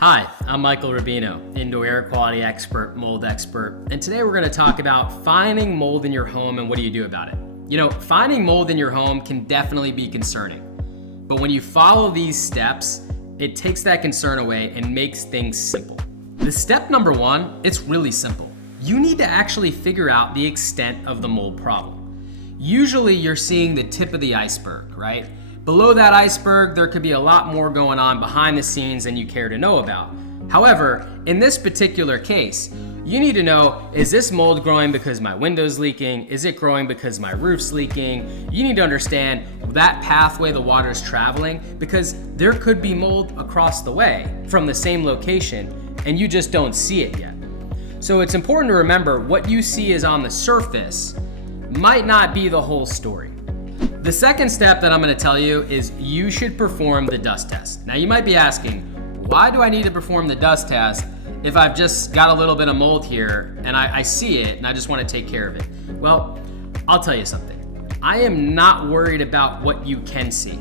Hi, I'm Michael Rubino, indoor air quality expert, mold expert, and today we're going to talk about finding mold in your home and what do you do about it. Finding mold in your home can definitely be concerning, but when you follow these steps, it takes that concern away and makes things simple. The step number one, it's really simple. You need to actually figure out the extent of the mold problem. Usually you're seeing the tip of the iceberg, right? Below that iceberg, there could be a lot more going on behind the scenes than you care to know about. However, in this particular case, you need to know, is this mold growing because my window's leaking? Is it growing because my roof's leaking? You need to understand that pathway the water's traveling, because there could be mold across the way from the same location and you just don't see it yet. So it's important to remember what you see is on the surface might not be the whole story. The second step that I'm going to tell you is you should perform the dust test. Now you might be asking, why do I need to perform the dust test if I've just got a little bit of mold here and I see it and I just want to take care of it? Well, I'll tell you something. I am not worried about what you can see.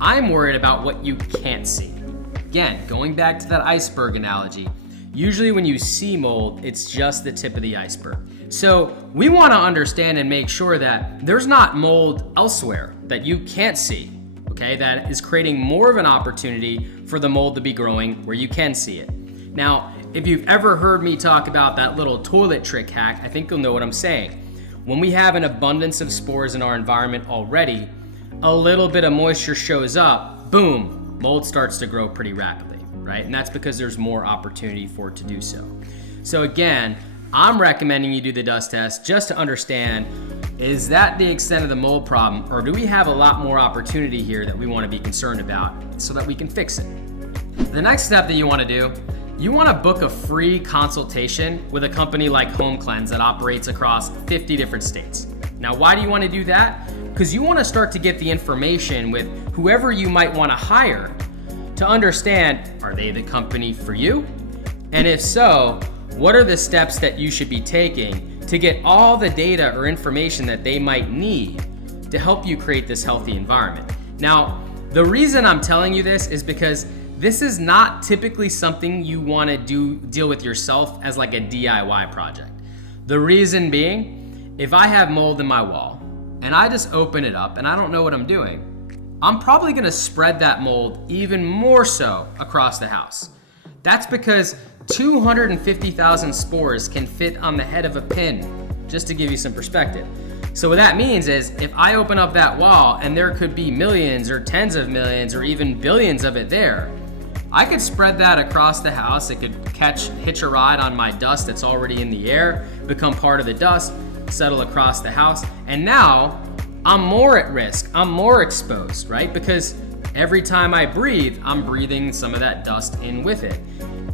I'm worried about what you can't see. Again, going back to that iceberg analogy, usually when you see mold, it's just the tip of the iceberg. So we want to understand and make sure that there's not mold elsewhere that you can't see, okay, that is creating more of an opportunity for the mold to be growing where you can see it. Now, if you've ever heard me talk about that little toilet trick hack, I think you'll know what I'm saying. When we have an abundance of spores in our environment already, a little bit of moisture shows up, boom, mold starts to grow pretty rapidly, right? And that's because there's more opportunity for it to do so. So again, I'm recommending you do the dust test just to understand, is that the extent of the mold problem, or do we have a lot more opportunity here that we want to be concerned about so that we can fix it? The next step that you want to do, you want to book a free consultation with a company like Home Cleanse that operates across 50 different states. Now, why do you want to do that? Because you want to start to get the information with whoever you might want to hire to understand, are they the company for you? And if so, what are the steps that you should be taking to get all the data or information that they might need to help you create this healthy environment? Now, the reason I'm telling you this is because this is not typically something you want to deal with yourself as like a DIY project. The reason being, if I have mold in my wall and I just open it up and I don't know what I'm doing, I'm probably going to spread that mold even more so across the house. That's because 250,000 spores can fit on the head of a pin, just to give you some perspective. So what that means is if I open up that wall and there could be millions or tens of millions or even billions of it there, I could spread that across the house. It could hitch a ride on my dust that's already in the air, become part of the dust, settle across the house, and now I'm more at risk. I'm more exposed, right? Because every time I breathe, I'm breathing some of that dust in with it.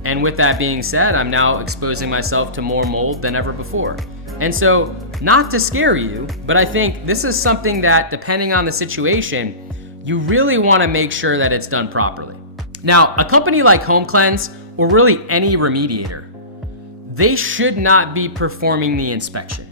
And with that being said, I'm now exposing myself to more mold than ever before. And so, not to scare you, but I think this is something that, depending on the situation, you really want to make sure that it's done properly. Now, a company like Home Cleanse, or really any remediator, they should not be performing the inspection.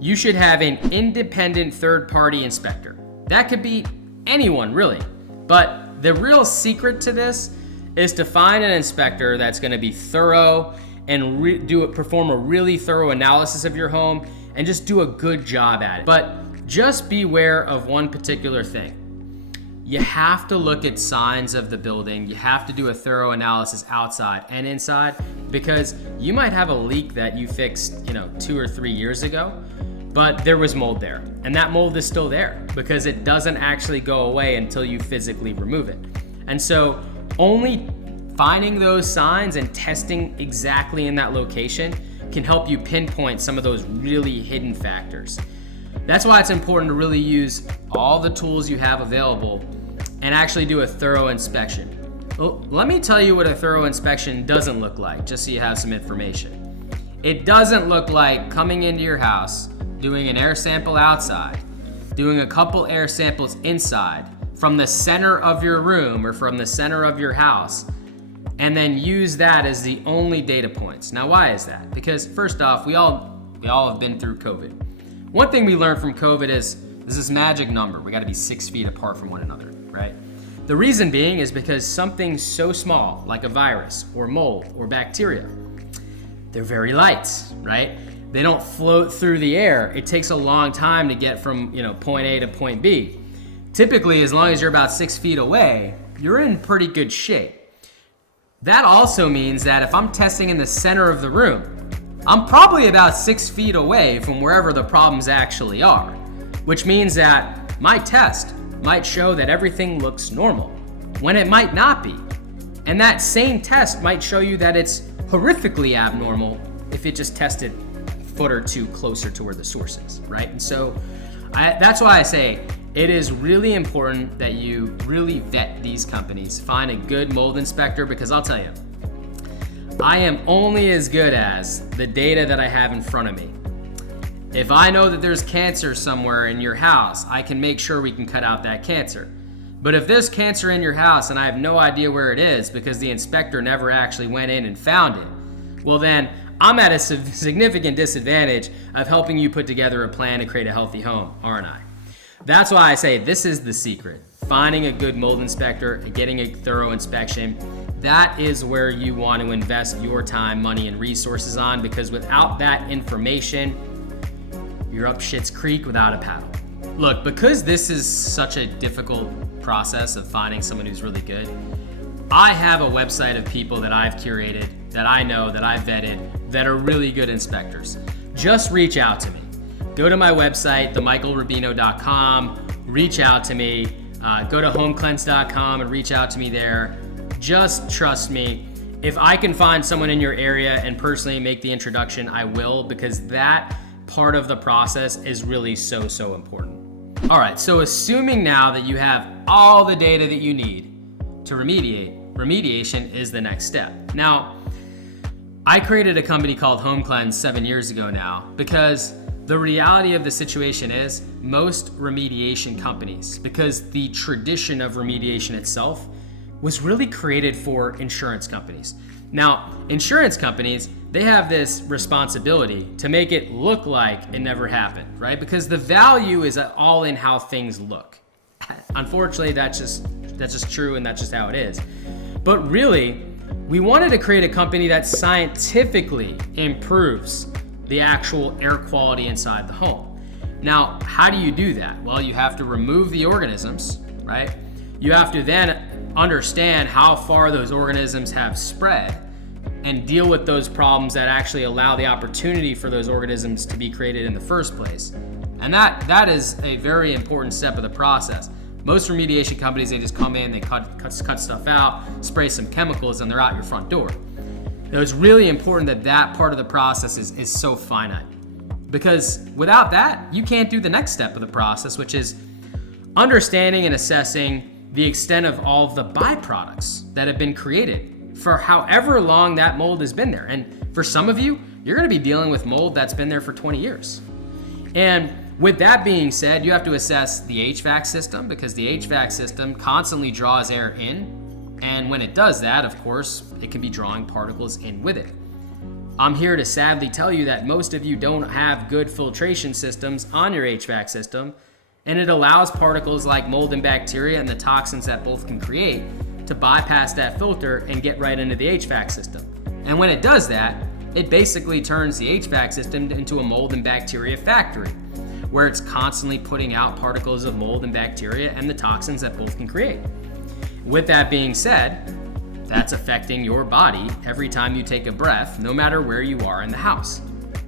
You should have an independent third-party inspector. That could be anyone, really. But the real secret to this is to find an inspector that's going to be thorough and perform a really thorough analysis of your home and just do a good job at it. But just beware of one particular thing. You have to look at signs of the building. You have to do a thorough analysis outside and inside, because you might have a leak that you fixed, 2 or 3 years ago, but there was mold there. And that mold is still there because it doesn't actually go away until you physically remove it. And so only finding those signs and testing exactly in that location can help you pinpoint some of those really hidden factors. That's why it's important to really use all the tools you have available and actually do a thorough inspection. Well, let me tell you what a thorough inspection doesn't look like, just so you have some information. It doesn't look like coming into your house, doing an air sample outside, doing a couple air samples inside, from the center of your room or from the center of your house, and then use that as the only data points. Now, why is that? Because first off, we all have been through COVID. One thing we learned from COVID is there's this magic number. We got to be 6 feet apart from one another, right? The reason being is because something so small like a virus or mold or bacteria, they're very light, right? They don't float through the air. It takes a long time to get from point A to point B. Typically, as long as you're about 6 feet away, you're in pretty good shape. That also means that if I'm testing in the center of the room, I'm probably about 6 feet away from wherever the problems actually are, which means that my test might show that everything looks normal when it might not be. And that same test might show you that it's horrifically abnormal if it just tested a foot or two closer to where the source is, right? And so that's why I say it is really important that you really vet these companies. Find a good mold inspector, because I'll tell you, I am only as good as the data that I have in front of me. If I know that there's cancer somewhere in your house, I can make sure we can cut out that cancer. But if there's cancer in your house and I have no idea where it is because the inspector never actually went in and found it, well then I'm at a significant disadvantage of helping you put together a plan to create a healthy home, aren't I? That's why I say this is the secret. Finding a good mold inspector and getting a thorough inspection, that is where you want to invest your time, money, and resources on, because without that information, you're up shit's creek without a paddle. Look, because this is such a difficult process of finding someone who's really good, I have a website of people that I've curated, that I know, that I've vetted, that are really good inspectors. Just reach out to me. Go to my website, themichaelrubino.com, reach out to me. Go to homecleanse.com and reach out to me there. Just trust me. If I can find someone in your area and personally make the introduction, I will, because that part of the process is really so important. All right, so assuming now that you have all the data that you need to remediate, remediation is the next step. Now, I created a company called Home Cleanse 7 years ago now, because the reality of the situation is most remediation companies, because the tradition of remediation itself was really created for insurance companies. Now, insurance companies, they have this responsibility to make it look like it never happened, right? Because the value is all in how things look. Unfortunately, that's just true, and that's just how it is. But really, we wanted to create a company that scientifically improves the actual air quality inside the home. Now, how do you do that? Well, you have to remove the organisms, right? You have to then understand how far those organisms have spread and deal with those problems that actually allow the opportunity for those organisms to be created in the first place. And that is a very important step of the process. Most remediation companies, they just come in, they cut stuff out, spray some chemicals, and they're out your front door. Now, it's really important that part of the process is so finite, because without that, you can't do the next step of the process, which is understanding and assessing the extent of all of the byproducts that have been created for however long that mold has been there. And for some of you, you're gonna be dealing with mold that's been there for 20 years. And with that being said, you have to assess the HVAC system, because the HVAC system constantly draws air in. And when it does that, of course, it can be drawing particles in with it. I'm here to sadly tell you that most of you don't have good filtration systems on your HVAC system, and it allows particles like mold and bacteria and the toxins that both can create to bypass that filter and get right into the HVAC system. And when it does that, it basically turns the HVAC system into a mold and bacteria factory, where it's constantly putting out particles of mold and bacteria and the toxins that both can create. With that being said, that's affecting your body every time you take a breath, no matter where you are in the house.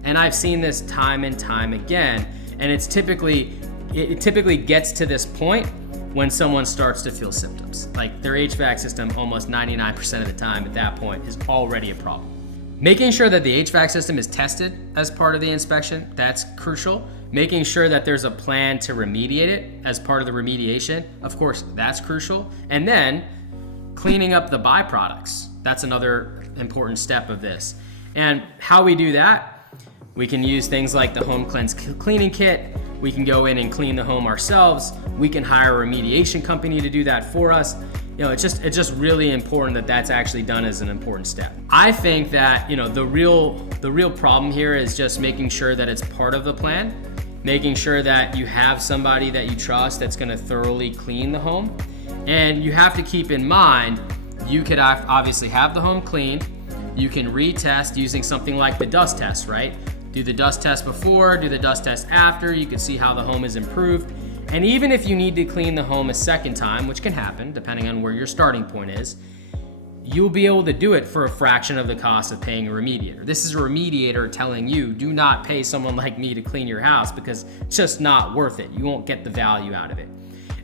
And I've seen this time and time again, and it typically gets to this point when someone starts to feel symptoms. Like their HVAC system, almost 99% of the time at that point, is already a problem. Making sure that the HVAC system is tested as part of the inspection, that's crucial. Making sure that there's a plan to remediate it as part of the remediation, of course, that's crucial. And then cleaning up the byproducts, that's another important step of this. And how we do that, we can use things like the Home Cleanse cleaning kit. We can go in and clean the home ourselves. We can hire a remediation company to do that for us. It's just really important that that's actually done as an important step. I think that the real problem here is just making sure that it's part of the plan, making sure that you have somebody that you trust that's going to thoroughly clean the home, And you have to keep in mind, you could obviously have the home cleaned. You can retest using something like the dust test, right? Do the dust test before, do the dust test after. You can see how the home is improved. And even if you need to clean the home a second time, which can happen depending on where your starting point is, you'll be able to do it for a fraction of the cost of paying a remediator. This is a remediator telling you, do not pay someone like me to clean your house because it's just not worth it. You won't get the value out of it.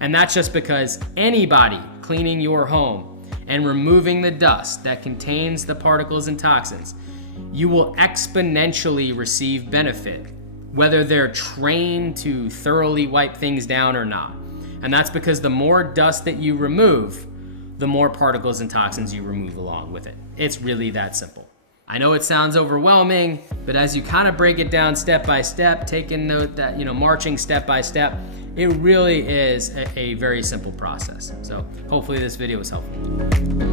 And that's just because anybody cleaning your home and removing the dust that contains the particles and toxins, you will exponentially receive benefit, whether they're trained to thoroughly wipe things down or not. And that's because the more dust that you remove, the more particles and toxins you remove along with it. It's really that simple. I know it sounds overwhelming, but as you kind of break it down step by step, taking note that, marching step by step, it really is a very simple process. So hopefully this video was helpful.